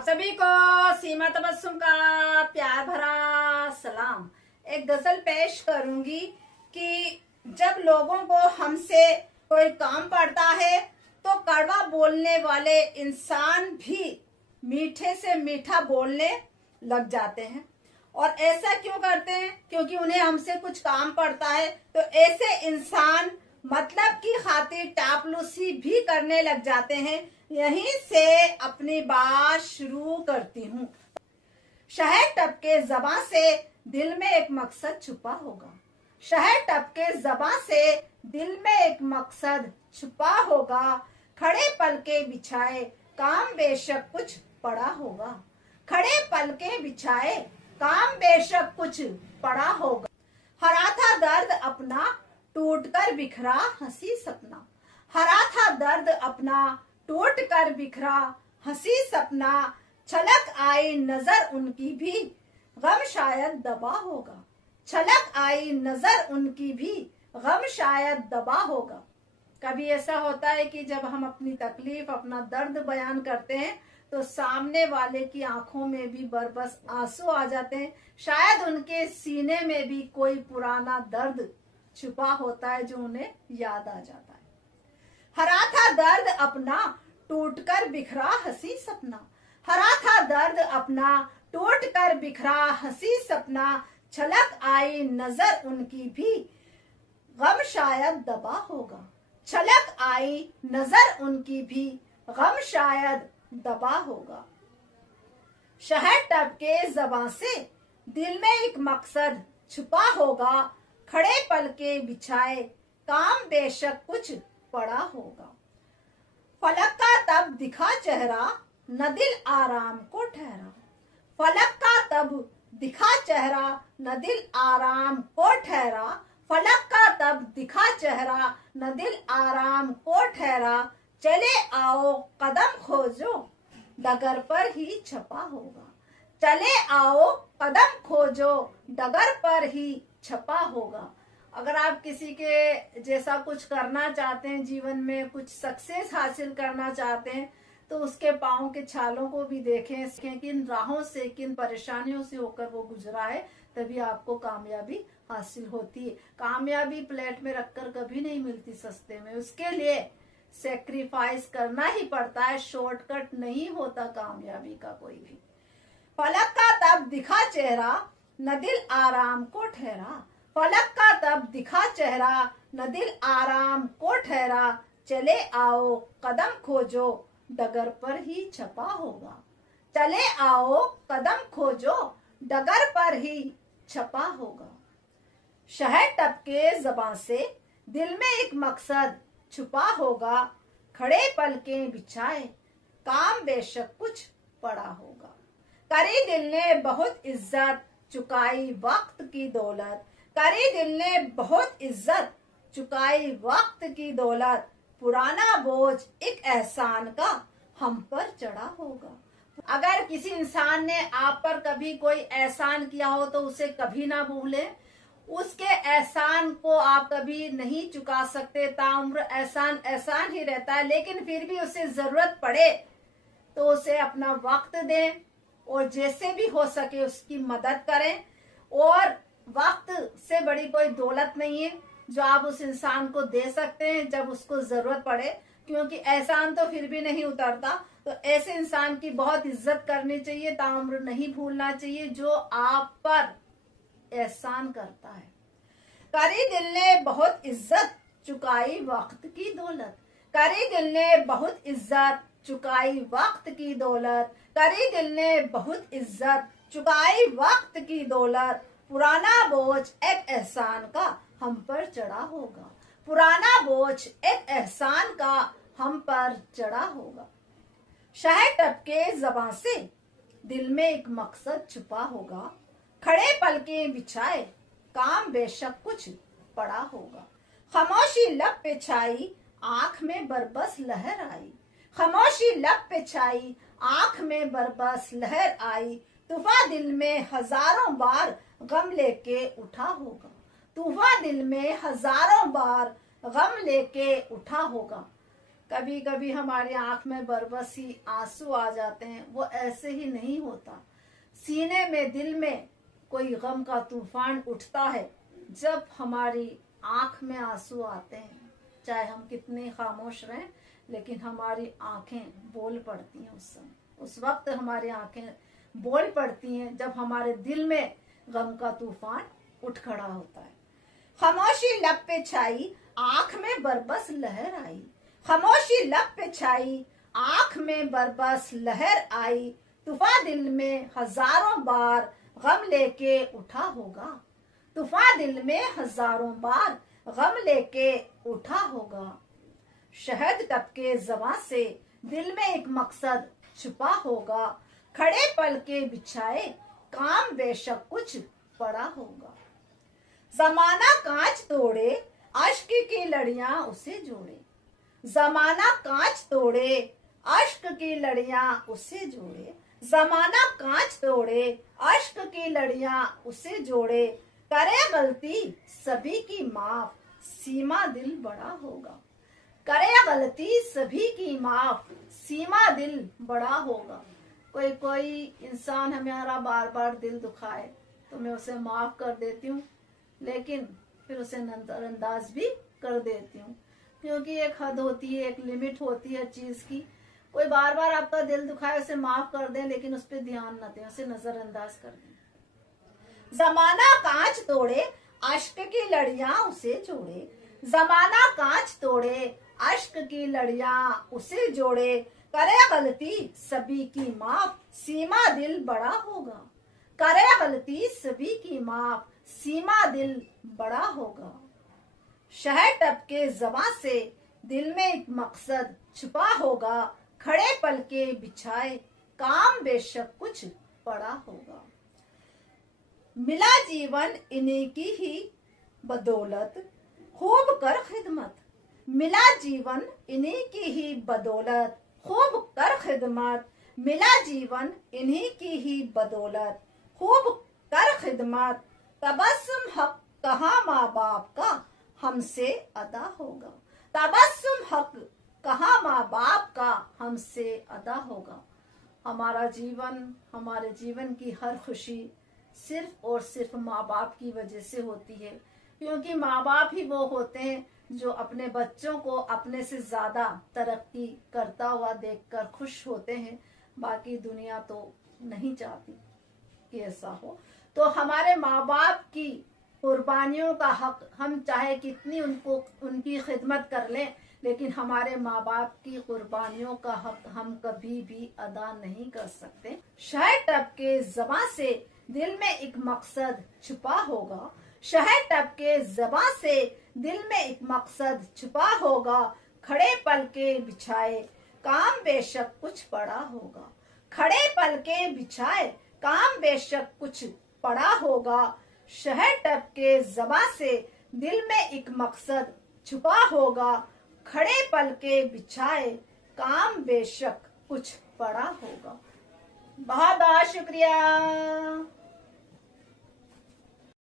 आप सभी को सीमा तबस्सुम का प्यार भरा सलाम। एक गजल पेश करूंगी कि जब लोगों को हमसे कोई काम पड़ता है तो कड़वा बोलने वाले इंसान भी मीठे से मीठा बोलने लग जाते हैं। और ऐसा क्यों करते हैं? क्योंकि उन्हें हमसे कुछ काम पड़ता है तो ऐसे इंसान मतलब की खातिर टापलूसी भी करने लग जाते हैं। यहीं से अपनी बात शुरू करती हूँ। शहर टपके ज़बां से दिल में एक मकसद छुपा होगा। शहर टपके ज़बां से दिल में एक मकसद छुपा होगा। खड़े पलके बिछाए काम बेशक कुछ पड़ा होगा। खड़े पलके बिछाए काम बेशक कुछ पड़ा होगा। हरा था दर्द अपना टूट कर बिखरा हंसी सपना। हरा था दर्द अपना टूट कर बिखरा हंसी सपना। छलक आई नजर उनकी भी गम शायद दबा होगा। छलक आई नजर उनकी भी गम शायद दबा होगा। कभी ऐसा होता है कि जब हम अपनी तकलीफ अपना दर्द बयान करते हैं तो सामने वाले की आंखों में भी बरबस आंसू आ जाते हैं। शायद उनके सीने में भी कोई पुराना दर्द छुपा होता है जो उन्हें याद आ जाता है। हरा था दर्द अपना टूटकर बिखरा हंसी सपना। हरा था दर्द अपना टूटकर बिखरा हंसी सपना। छलक आई नजर उनकी भी गम शायद दबा होगा। छलक आई नजर उनकी भी गम शायद दबा होगा। शहर टपके ज़बां से दिल में एक मकसद छुपा होगा। खड़े पलके बिछाए काम बेशक कुछ पड़ा होगा। फलक का तब दिखा चेहरा न दिल आराम को ठहरा। फलक का तब दिखा चेहरा न दिल आराम को ठहरा। फलक का तब दिखा चेहरा न दिल आराम को ठहरा। चले आओ कदम खोजो डगर पर ही छपा होगा। चले आओ कदम खोजो डगर पर ही छपा होगा। अगर आप किसी के जैसा कुछ करना चाहते हैं, जीवन में कुछ सक्सेस हासिल करना चाहते हैं तो उसके पाँव के छालों को भी देखें, किन राहों से किन परेशानियों से होकर वो गुजरा है, तभी आपको कामयाबी हासिल होती है। कामयाबी प्लेट में रखकर कभी नहीं मिलती सस्ते में, उसके लिए सेक्रीफाइस करना ही पड़ता है। शॉर्टकट नहीं होता कामयाबी का कोई भी। फलक का तब दिखा चेहरा न दिल आराम को ठहरा। फलक का तब दिखा चेहरा न दिल आराम को ठहरा। चले आओ कदम खोजो डगर पर ही छपा होगा। चले आओ कदम खोजो डगर पर ही छपा होगा। शहर टपके ज़बां से दिल में एक मकसद छुपा होगा। खड़े पलके बिछाए काम बेशक कुछ पड़ा होगा। करी दिल ने बहुत इज्जत चुकाई वक्त की दौलत। करी दिल ने बहुत इज्जत चुकाई वक्त की दौलत। पुराना बोझ एक एहसान का हम पर चढ़ा होगा। अगर किसी इंसान ने आप पर कभी कोई एहसान किया हो तो उसे कभी ना भूलें। उसके एहसान को आप कभी नहीं चुका सकते, ताउम्र एहसान एहसान ही रहता है। लेकिन फिर भी उसे जरूरत पड़े तो उसे अपना वक्त दें और जैसे भी हो सके उसकी मदद करें। और वक्त से बड़ी कोई दौलत नहीं है जो आप उस इंसान को दे सकते हैं जब उसको जरूरत पड़े, क्योंकि एहसान तो फिर भी नहीं उतरता। तो ऐसे इंसान की बहुत इज्जत करनी चाहिए, ताउम्र नहीं भूलना चाहिए जो आप पर एहसान करता है। करी दिल ने बहुत इज्जत चुकाई वक्त की दौलत। करी दिल ने बहुत इज्जत चुकाई वक्त की दौलत। करी दिल ने बहुत इज्जत चुकाई वक्त की दौलत। पुराना बोझ एक एहसान का हम पर चढ़ा होगा। पुराना बोझ एक एहसान का हम पर चढ़ा होगा। शहर टपके ज़बां से दिल में एक मकसद छुपा होगा। खड़े पलके बिछाए काम बेशक कुछ पड़ा होगा। खामोशी लब पे छाई आंख में बरबस लहर आई। खामोशी लब पे छाई आंख में बरबस लहर आई। तूफा दिल में हजारों बार गम लेके उठा होगा। तूफा दिल में हजारों बार गम लेके उठा होगा। कभी कभी हमारी आंख में बरबसी आंसू आ जाते हैं, वो ऐसे ही नहीं होता। सीने में, दिल में कोई गम का तूफान उठता है जब हमारी आंख में आंसू आते हैं। चाहे हम कितने खामोश रहें, लेकिन हमारी आंखें बोल पड़ती हैं उस समय। उस वक्त हमारी आंखें बोल पड़ती हैं जब हमारे दिल में गम का तूफान उठ खड़ा होता है। खामोशी लब पे छाई, आंख में बरबस लहर आई। खामोशी लब पे छाई, आंख में बरबस लहर आई। तूफान दिल में हजारों बार गम लेके उठा होगा। तूफान दिल में हजारों बार गम लेके उठा होगा। शहद टपके ज़बां से, दिल में एक मकसद छुपा होगा। खड़े पल के बिछाए, काम बेशक कुछ पड़ा होगा। जमाना कांच तोड़े, अश्क की लड़ियां उसे जोड़े। जमाना कांच तोड़े, अश्क की लड़ियां उसे जोड़े। जमाना कांच तोड़े, अश्क की लड़ियां उसे जोड़े। करे गलती सभी की माफ, सीमा दिल बड़ा होगा। करे गलती सभी की माफ, सीमा दिल बड़ा होगा। कोई इंसान हमारा बार बार दिल दुखाए तो मैं उसे माफ कर देती हूँ, लेकिन फिर उसे नजरअंदाज भी कर देती हूँ, क्योंकि एक हद होती है, एक लिमिट होती है चीज की। कोई बार बार आपका दिल दुखाए, उसे माफ कर दें, लेकिन उस पर ध्यान न दें, उसे नजरअंदाज कर दें। जमाना कांच तोड़े, अश्क की लड़ियां उसे जोड़े। जमाना कांच तोड़े, अश्क की लड़ियां उसे जोड़े। करे गलती सभी की माफ, सीमा दिल बड़ा होगा। करे गलती सभी की माफ, सीमा दिल बड़ा होगा। शहर टपके ज़बां से, दिल में एक मकसद छुपा होगा। खड़े पल के बिछाए, काम बेशक कुछ पड़ा होगा। मिला जीवन इन्हीं की ही बदौलत, खूब कर खिदमत। मिला जीवन इन्हीं की ही बदौलत, खूब कर खिदमत। मिला जीवन इन्हीं की ही बदौलत, खूब कर खिदमत। तबस्सुम हक कहाँ माँ बाप का हमसे अदा होगा। तबस्सुम हक कहाँ माँ बाप का हमसे अदा होगा। हमारा जीवन, हमारे जीवन की हर खुशी सिर्फ और सिर्फ माँ बाप की वजह से होती है, क्योंकि माँ बाप ही वो होते हैं जो अपने बच्चों को अपने से ज्यादा तरक्की करता हुआ देखकर खुश होते हैं। बाकी दुनिया तो नहीं चाहती कि ऐसा हो। तो हमारे माँ बाप की कुर्बानियों का हक, हम चाहे कितनी उनकी खिदमत कर लें, लेकिन हमारे माँ बाप की कुर्बानियों का हक हम कभी भी अदा नहीं कर सकते। शायद टपके ज़बां से, दिल में एक मकसद छुपा होगा। शहर टपके ज़बां से, दिल में एक मकसद छुपा होगा। खड़े पल के बिछाए, काम बेशक कुछ पड़ा होगा। खड़े पल के बिछाए, काम बेशक कुछ पड़ा होगा। शहर टपके ज़बां से, दिल में एक मकसद छुपा होगा। खड़े पल के बिछाए, काम बेशक कुछ पड़ा होगा। बहुत बहुत शुक्रिया।